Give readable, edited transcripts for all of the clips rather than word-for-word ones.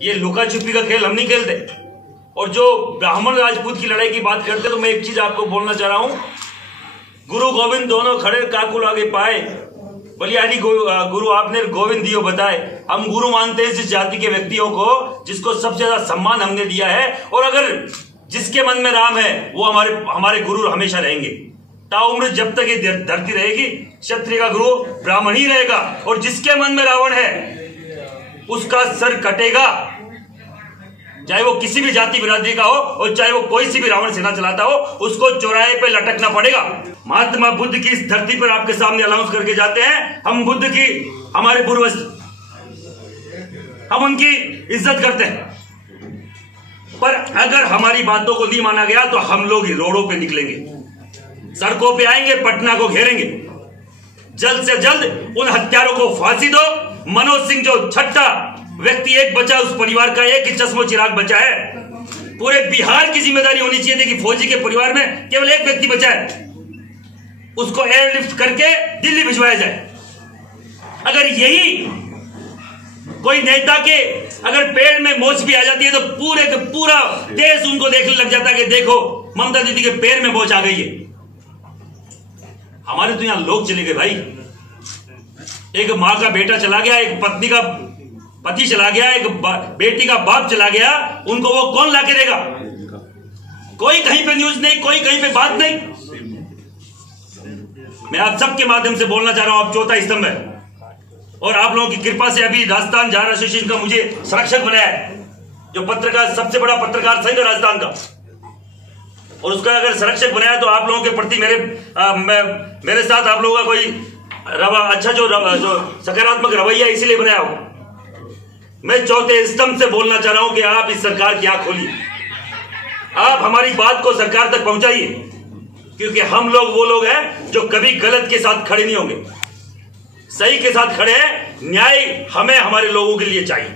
ये लुका छुपी का खेल हम नहीं खेलते। और जो ब्राह्मण राजपूत की लड़ाई की बात करते तो मैं एक चीज आपको बोलना चाह रहा हूं, गुरु गोविंद दोनों खड़े काकुल आगे पाए, बलिहारी गुरु आपने गोविंद दियो बताए। हम गुरु मानते हैं जिस जाति के व्यक्तियों को जिसको सबसे ज्यादा सम्मान हमने दिया है, और अगर जिसके मन में राम है वो हमारे गुरु हमेशा रहेंगे। ताउम्र जब तक ये धरती रहेगी क्षत्रिय का गुरु ब्राह्मण ही रहेगा, और जिसके मन में रावण है उसका सर कटेगा, चाहे वो किसी भी जाति बिरादरी का हो और चाहे वो कोई सी भी रावण सेना चलाता हो, उसको चौराहे पे लटकना पड़ेगा। महात्मा बुद्ध की इस धरती पर आपके सामने अनाउंस करके जाते हैं, हम बुद्ध की, हमारे पूर्वज, हम उनकी इज्जत करते हैं। पर अगर हमारी बातों को नहीं माना गया तो हम लोग रोडों पे निकलेंगे, सड़कों पे आएंगे, पटना को घेरेंगे। जल्द से जल्द उन हत्यारों को फांसी दो। मनोज सिंह जो छठा व्यक्ति एक बचा, उस परिवार का एक ही चश्मो चिराग बचा है। पूरे बिहार की जिम्मेदारी होनी चाहिए थी कि फौजी के परिवार में केवल एक व्यक्ति बचा है, उसको एयरलिफ्ट करके दिल्ली भिजवाया जाए। अगर यही कोई नेता के अगर पेड़ में मोच भी आ जाती है तो पूरे का पूरा देश उनको देखने लग जाता है कि देखो ममता दीदी के पैर में मोच आ गई है। हमारे तो यहां लोग चले गए भाई। एक मां का बेटा चला गया, एक पत्नी का पति चला गया, एक बेटी का बाप चला गया, उनको वो कौन लाके देगा? कोई कहीं पे न्यूज नहीं, कोई कहीं पे बात नहीं। मैं आप सबके माध्यम से बोलना चाह रहा हूं, आप चौथा स्तंभ है, और आप लोगों की कृपा से अभी राजस्थान जार एसोसिएशन का मुझे संरक्षक बनाया है, जो पत्रकार सबसे बड़ा पत्रकार संघ राजस्थान का, और उसका अगर संरक्षक बनाया तो आप लोगों के प्रति मेरे साथ आप लोगों का कोई अच्छा जो सकारात्मक रवैया इसीलिए बनाया हो। मैं चौथे स्तंभ से बोलना चाह रहा हूं कि आप इस सरकार की आंख खोलिए, आप हमारी बात को सरकार तक पहुंचाइए, क्योंकि हम लोग वो लोग हैं जो कभी गलत के साथ खड़े नहीं होंगे, सही के साथ खड़े हैं। न्याय हमें हमारे लोगों के लिए चाहिए।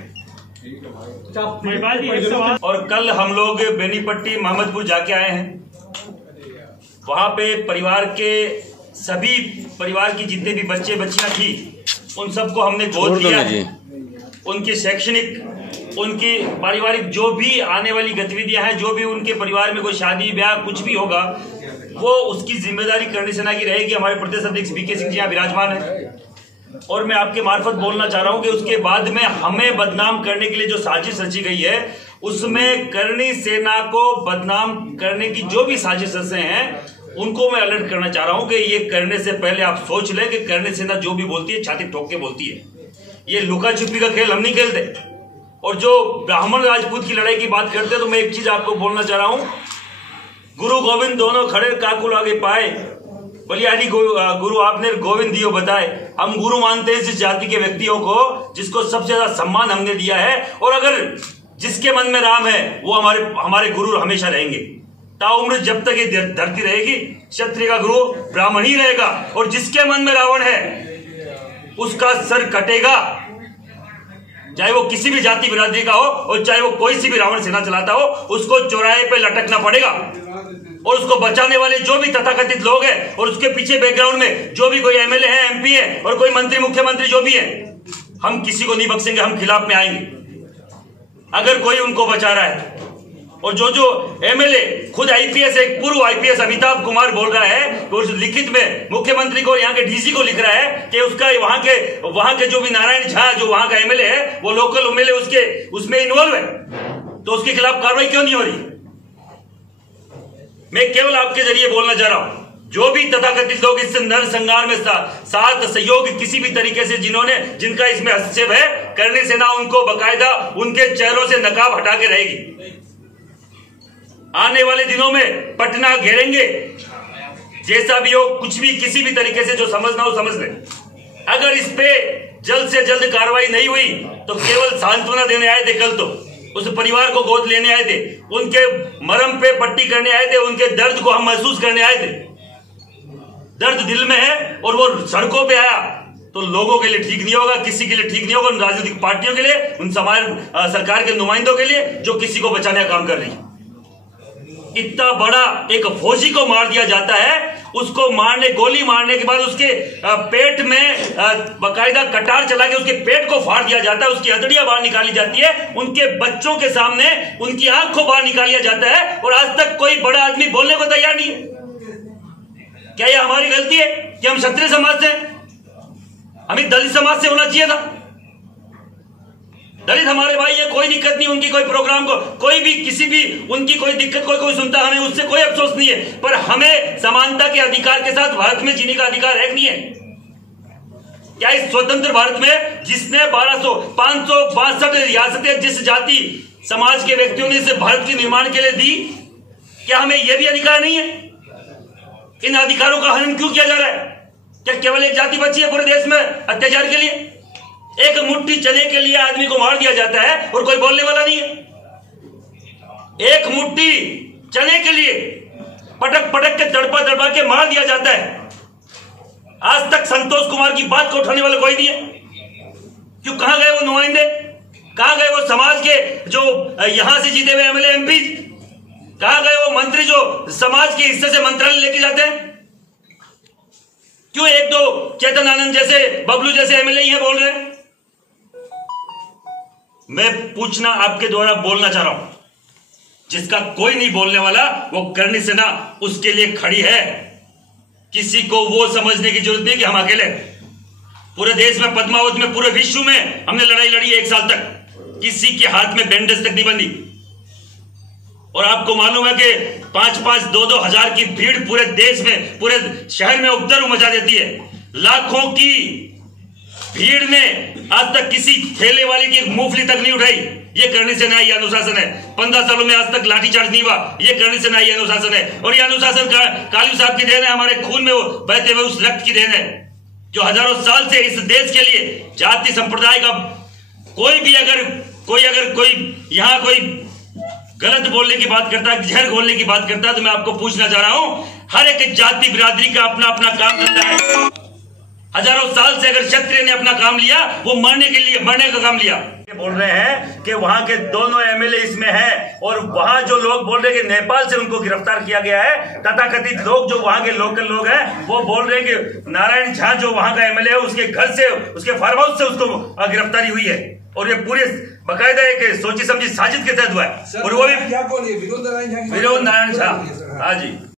और कल हम लोग बेनीपट्टी मोहम्मदपुर जाके आए हैं, वहां पे परिवार के सभी परिवार की जितने भी बच्चे बच्चियां थी उन सबको हमने गोद लिया है। उनकी शैक्षणिक, उनकी पारिवारिक जो भी आने वाली गतिविधियां हैं, जो भी उनके परिवार में कोई शादी ब्याह कुछ भी होगा, वो उसकी जिम्मेदारी करणी सेना की रहेगी। हमारे प्रदेश अध्यक्ष बीके सिंह जी यहाँ विराजमान है, और मैं आपके मार्फत बोलना चाह रहा हूं कि उसके बाद में हमें बदनाम करने के लिए जो साजिश रची गई है, उसमें करणी सेना को बदनाम करने की जो भी साजिशें हैं उनको मैं अलर्ट करना चाह रहा हूं कि ये करने से पहले आप सोच लें कि करणी सेना जो भी बोलती है छाती ठोक के बोलती है। ये लुका छुपी का खेल हम नहीं खेलते। और जो ब्राह्मण राजपूत की लड़ाई की बात करते तो मैं एक चीज आपको बोलना चाह रहा हूं, गुरु गोविंद दोनों खड़े काकुल आगे पाए, बलिहारी गुरु आपने गोविंद दियो बताए। हम गुरु मानते हैं जिस जाति के व्यक्तियों को जिसको सबसे ज्यादा सम्मान हमने दिया है, और अगर जिसके मन में राम है वो हमारे गुरु हमेशा रहेंगे। ताउम्र जब तक ये धरती रहेगी क्षत्रिय का गुरु ब्राह्मण ही रहेगा, और जिसके मन में रावण है उसका सर कटेगा, चाहे वो किसी भी जाति बिरादरी का हो और चाहे वो कोई सी भी रावण सेना चलाता हो, उसको चौराहे पे लटकना पड़ेगा। और उसको बचाने वाले जो भी तथाकथित लोग हैं और उसके पीछे बैकग्राउंड में जो भी कोई एमएलए है, एमपी है और कोई मंत्री मुख्यमंत्री जो भी है, हम किसी को नहीं बख्शेंगे, हम खिलाफ में आएंगे अगर कोई उनको बचा रहा है। और जो एमएलए खुद आईपीएस, एक पूर्व आईपीएस अमिताभ कुमार बोल रहा है, तो उस लिखित में मुख्यमंत्री को, यहाँ के डीसी को लिख रहा है कि उसका वहां के जो भी नारायण झा जो वहां का एमएलए है वो लोकल एमएलए उसमें इन्वॉल्व है, तो उसके खिलाफ कार्रवाई क्यों नहीं हो रही? मैं केवल आपके जरिए बोलना चाह रहा हूं, जो भी तथाकथित लोग इस नरसंहार में साथ सहयोग किसी भी तरीके से जिनका इसमें हस्तक्षेप है, करणी सेना उनको बकायदा उनके चेहरों से नकाब हटा के रहेगी। आने वाले दिनों में पटना घेरेंगे, जैसा भी हो, कुछ भी किसी भी तरीके से जो समझना हो समझ ले। अगर इस पे जल्द से जल्द कार्रवाई नहीं हुई तो केवल सांत्वना देने आए थे, कल तो उस परिवार को गोद लेने आए थे, उनके मरम पे पट्टी करने आए थे, उनके दर्द को हम महसूस करने आए थे। दर्द दिल में है और वो सड़कों पे आया तो लोगों के लिए ठीक नहीं होगा, किसी के लिए ठीक नहीं होगा, उन राजनीतिक पार्टियों के लिए, उन समाज सरकार के नुमाइंदों के लिए जो किसी को बचाने का काम कर रही है। इतना बड़ा एक फौजी को मार दिया जाता है उसको गोली मारने के बाद उसके पेट में बाकायदा कटार चला के उसके पेट को फाड़ दिया जाता है, उसकी हथड़ियां बाहर निकाली जाती है, उनके बच्चों के सामने उनकी आंख को बाहर निकाला जाता है, और आज तक कोई बड़ा आदमी बोलने को तैयार नहीं है। क्या ये हमारी गलती है कि हम क्षत्रिय समाज से, हमें दलित समाज से होना चाहिए था? दलित हमारे भाई है, कोई दिक्कत नहीं, उनकी कोई प्रोग्राम को कोई भी किसी भी उनकी कोई दिक्कत कोई सुनता, हमें उससे कोई अफसोस नहीं है, पर हमें समानता के अधिकार के साथ भारत में जीने का अधिकार है कि नहीं है? क्या इस स्वतंत्र भारत में जिसने 562 रियासतें जिस जाति समाज के व्यक्तियों ने इस भारत के निर्माण के लिए दी, क्या हमें यह भी अधिकार नहीं है? इन अधिकारों का हनन क्यों किया जा रहा है? क्या केवल एक जाति बची है पूरे देश में अत्याचार के लिए? एक मुट्ठी चने के लिए आदमी को मार दिया जाता है और कोई बोलने वाला नहीं है। एक मुट्ठी चने के लिए पटक पटक के तड़पा के मार दिया जाता है। आज तक संतोष कुमार की बात को उठाने वाला कोई नहीं है। क्यों? कहां गए वो नुमाइंदे? कहां गए वो समाज के जो यहां से जीते हुए एमएलए एमपी? कहां गए वो मंत्री जो समाज के हिस्से से मंत्रालय लेके जाते हैं? क्यों एक दो चेतन आनंद जैसे, बबलू जैसे एमएलए ही बोल रहे हैं? मैं पूछना आपके द्वारा बोलना चाह रहा हूं, जिसका कोई नहीं बोलने वाला वो करनी सेना उसके लिए खड़ी है। किसी को वो समझने की जरूरत नहीं कि हम अकेले। पूरे देश में, पद्मावत में, पूरे विश्व में हमने लड़ाई लड़ी है 1 साल तक, किसी के हाथ में बैंडेज तक नहीं बंधी। और आपको मालूम है कि 5-5, 2-2 हजार की भीड़ पूरे देश में, पूरे शहर में उपद्रव मचा देती है। लाखों की भीड़ में आज तक किसी ठेले वाले की मूंगफली तक नहीं उठाई, ये करने से नहीं अनुशासन है। 15 सालों में आज तक लाठीचार्ज नहीं हुआ, ये करने से नहीं अनुशासन है। और ये अनुशासन कालू साहब की देन है, हमारे खून में वो बहते हुए उस रक्त की देन है, जो हजारों साल से इस देश के लिए जाति संप्रदाय का कोई यहां कोई गलत बोलने की बात करता है, जहर घोलने की बात करता है, तो मैं आपको पूछना चाह रहा हूं, हर एक जाति बिरादरी का अपना अपना काम धंधा है। हजारों साल से अगर क्षत्रिय ने अपना काम लिया, वो मरने का काम लिया। बोल रहे हैं कि वहां के दोनों एमएलए इसमें हैं, और वहां जो लोग बोल रहे हैं कि नेपाल से उनको गिरफ्तार किया गया है, तथाकथित लोग जो वहां के लोकल लोग हैं वो बोल रहे हैं कि नारायण झा जो वहां का एमएलए है उसके घर से, उसके फार्म हाउस से उसको गिरफ्तारी हुई है, और ये पूरे बाकायदा एक सोची समझी साजिश के तहत हुआ है। और वो भी क्या बोलिए, विनोद नारायण झा? विनोद नारायण झा, हाँ जी।